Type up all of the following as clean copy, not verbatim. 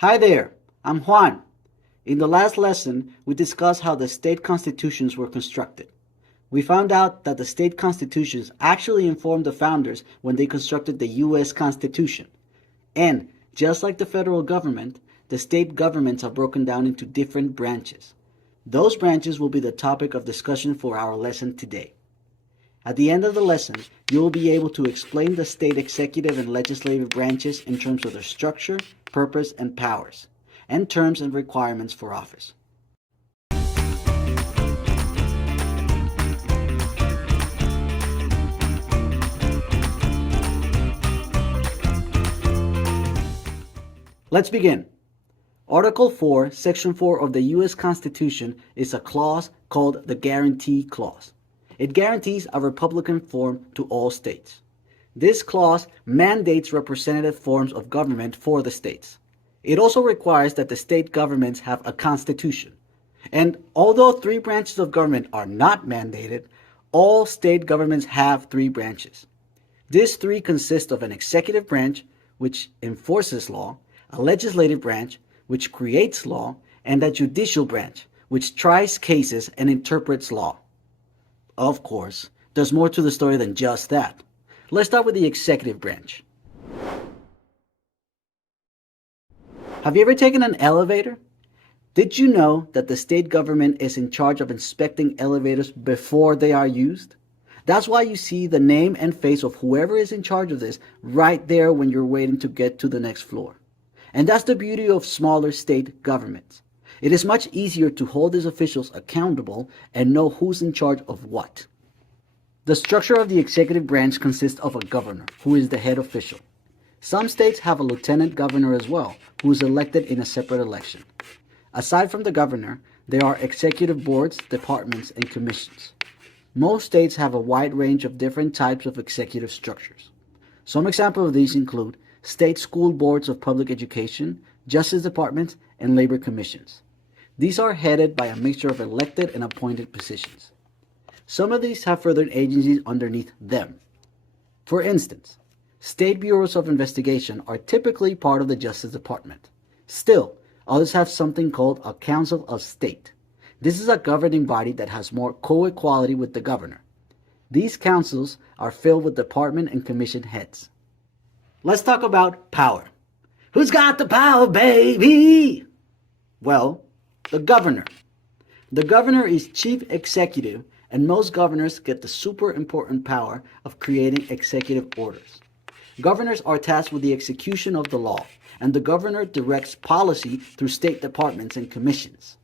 Hi there, I'm Juan. In the last lesson, we discussed how the state constitutions were constructed. We found out that the state constitutions actually informed the founders when they constructed the U.S. Constitution. And, just like the federal government, the state governments are broken down into different branches. Those branches will be the topic of discussion for our lesson today. At the end of the lesson, you will be able to explain the state executive and legislative branches in terms of their structure, purpose, and powers, and terms and requirements for office. Let's begin. Article 4, Section 4 of the U.S. Constitution is a clause called the Guarantee Clause. It guarantees a Republican form to all states. This clause mandates representative forms of government for the states. It also requires that the state governments have a constitution. And although three branches of government are not mandated, all state governments have three branches. These three consist of an executive branch, which enforces law, a legislative branch, which creates law, and a judicial branch, which tries cases and interprets law. Of course, there's more to the story than just that. Let's start with the executive branch. Have you ever taken an elevator? Did you know that the state government is in charge of inspecting elevators before they are used? That's why you see the name and face of whoever is in charge of this right there when you're waiting to get to the next floor. And that's the beauty of smaller state governments. It is much easier to hold these officials accountable and know who's in charge of what. The structure of the executive branch consists of a governor, who is the head official. Some states have a lieutenant governor as well, who is elected in a separate election. Aside from the governor, there are executive boards, departments, and commissions. Most states have a wide range of different types of executive structures. Some examples of these include state school boards of public education, justice departments, and labor commissions. These are headed by a mixture of elected and appointed positions. Some of these have further agencies underneath them. For instance, state bureaus of investigation are typically part of the Justice Department. Still, others have something called a Council of State. This is a governing body that has more co-equality with the governor. These councils are filled with department and commission heads. Let's talk about power. Who's got the power, baby? Well, the governor. The governor is chief executive, and most governors get the super important power of creating executive orders. Governors are tasked with the execution of the law, and the governor directs policy through state departments and commissions.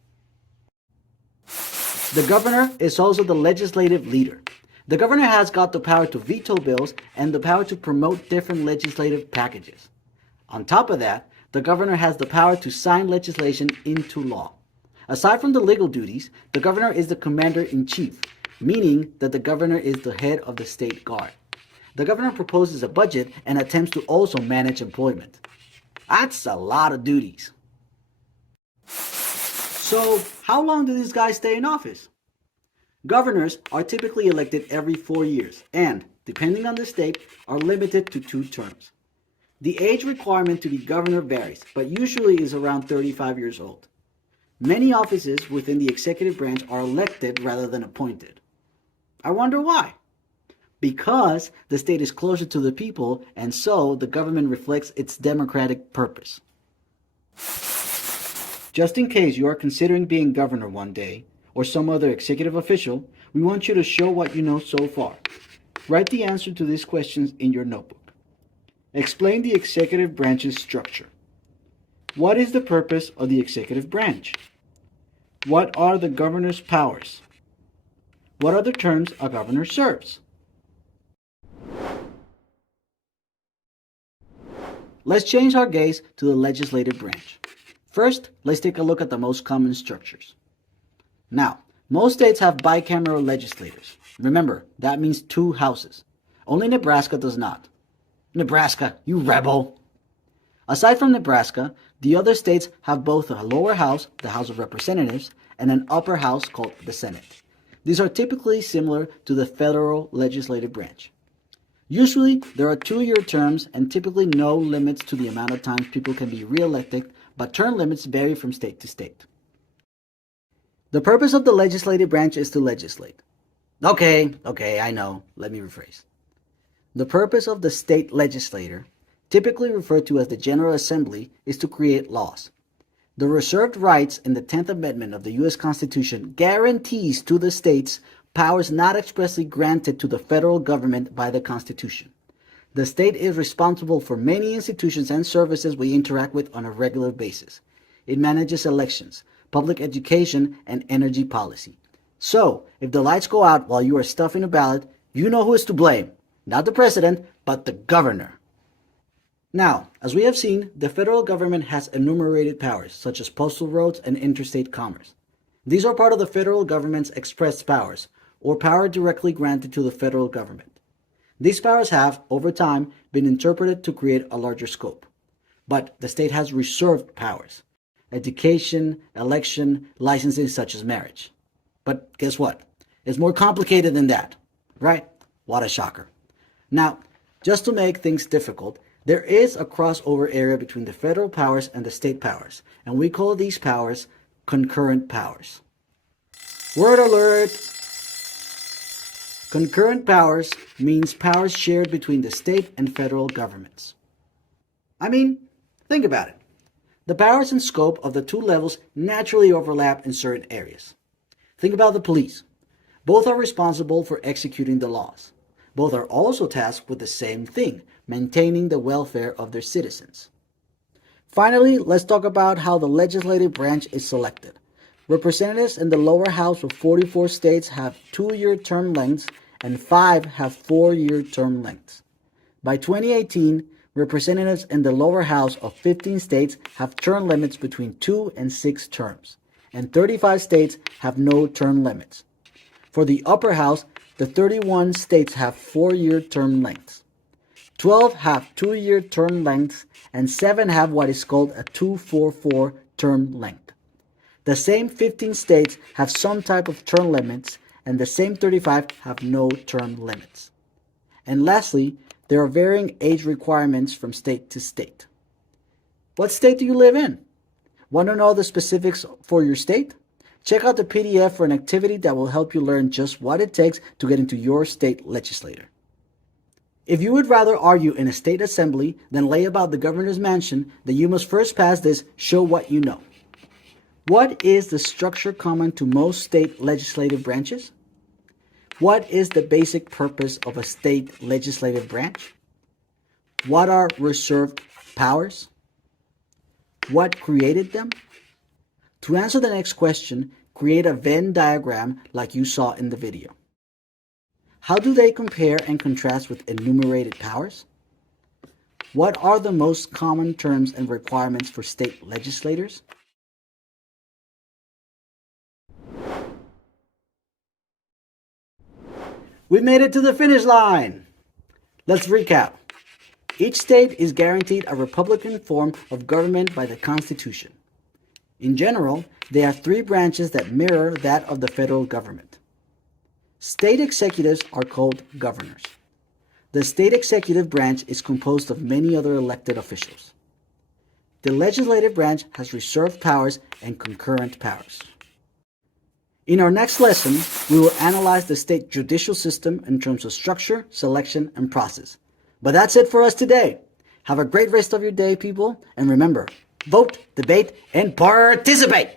The governor is also the legislative leader. The governor has got the power to veto bills and the power to promote different legislative packages. On top of that, the governor has the power to sign legislation into law. Aside from the legal duties, the governor is the commander-in-chief, meaning that the governor is the head of the state guard. The governor proposes a budget and attempts to also manage employment. That's a lot of duties. So, how long do these guys stay in office? Governors are typically elected every 4 years and, depending on the state, are limited to 2 terms. The age requirement to be governor varies, but usually is around 35 years old. Many offices within the executive branch are elected rather than appointed. I wonder why? Because the state is closer to the people, and so the government reflects its democratic purpose. Just in case you are considering being governor one day, or some other executive official, we want you to show what you know so far. Write the answer to these questions in your notebook. Explain the executive branch's structure. What is the purpose of the executive branch? What are the governor's powers? What other terms a governor serves? Let's change our gaze to the legislative branch. First, let's take a look at the most common structures. Now, most states have bicameral legislators. Remember, that means 2 houses. Only Nebraska does not. Nebraska, you rebel! Aside from Nebraska, the other states have both a lower house, the House of Representatives, and an upper house called the Senate. These are typically similar to the federal legislative branch. Usually, there are 2-year terms and typically no limits to the amount of times people can be re-elected, but term limits vary from state to state. The purpose of the legislative branch is to legislate. Okay, I know. Let me rephrase. The purpose of the state legislature, typically referred to as the General Assembly, is to create laws. The reserved rights in the 10th Amendment of the U.S. Constitution guarantees to the states powers not expressly granted to the federal government by the Constitution. The state is responsible for many institutions and services we interact with on a regular basis. It manages elections, public education, and energy policy. So, if the lights go out while you are stuffing a ballot, you know who is to blame. Not the president, but the governor. Now, as we have seen, the federal government has enumerated powers, such as postal roads and interstate commerce. These are part of the federal government's express powers, or power directly granted to the federal government. These powers have, over time, been interpreted to create a larger scope. But the state has reserved powers: education, election, licensing such as marriage. But guess what? It's more complicated than that, right? What a shocker. Now, just to make things difficult, there is a crossover area between the federal powers and the state powers, and we call these powers concurrent powers. Word alert! Concurrent powers means powers shared between the state and federal governments. I mean, think about it. The powers and scope of the two levels naturally overlap in certain areas. Think about the police. Both are responsible for executing the laws. Both are also tasked with the same thing: maintaining the welfare of their citizens. Finally, let's talk about how the legislative branch is selected. Representatives in the lower house of 44 states have 2-year term lengths and 5 have 4-year term lengths. By 2018, representatives in the lower house of 15 states have term limits between 2 and 6 terms, and 35 states have no term limits. For the upper house, the 31 states have 4-year term lengths. 12 have 2-year term lengths, and 7 have what is called a 2-4-4 term length. The same 15 states have some type of term limits, and the same 35 have no term limits. And lastly, there are varying age requirements from state to state. What state do you live in? Want to know the specifics for your state? Check out the PDF for an activity that will help you learn just what it takes to get into your state legislature. If you would rather argue in a state assembly than lay about the governor's mansion, then you must first pass this "Show What You Know." What is the structure common to most state legislative branches? What is the basic purpose of a state legislative branch? What are reserved powers? What created them? To answer the next question, create a Venn diagram like you saw in the video. How do they compare and contrast with enumerated powers? What are the most common terms and requirements for state legislators? We made it to the finish line! Let's recap. Each state is guaranteed a Republican form of government by the Constitution. In general, they have 3 branches that mirror that of the federal government. State executives are called governors. The state executive branch is composed of many other elected officials. The legislative branch has reserved powers and concurrent powers. In our next lesson, we will analyze the state judicial system in terms of structure, selection, and process. But that's it for us today. Have a great rest of your day, people, and remember, vote, debate, and participate!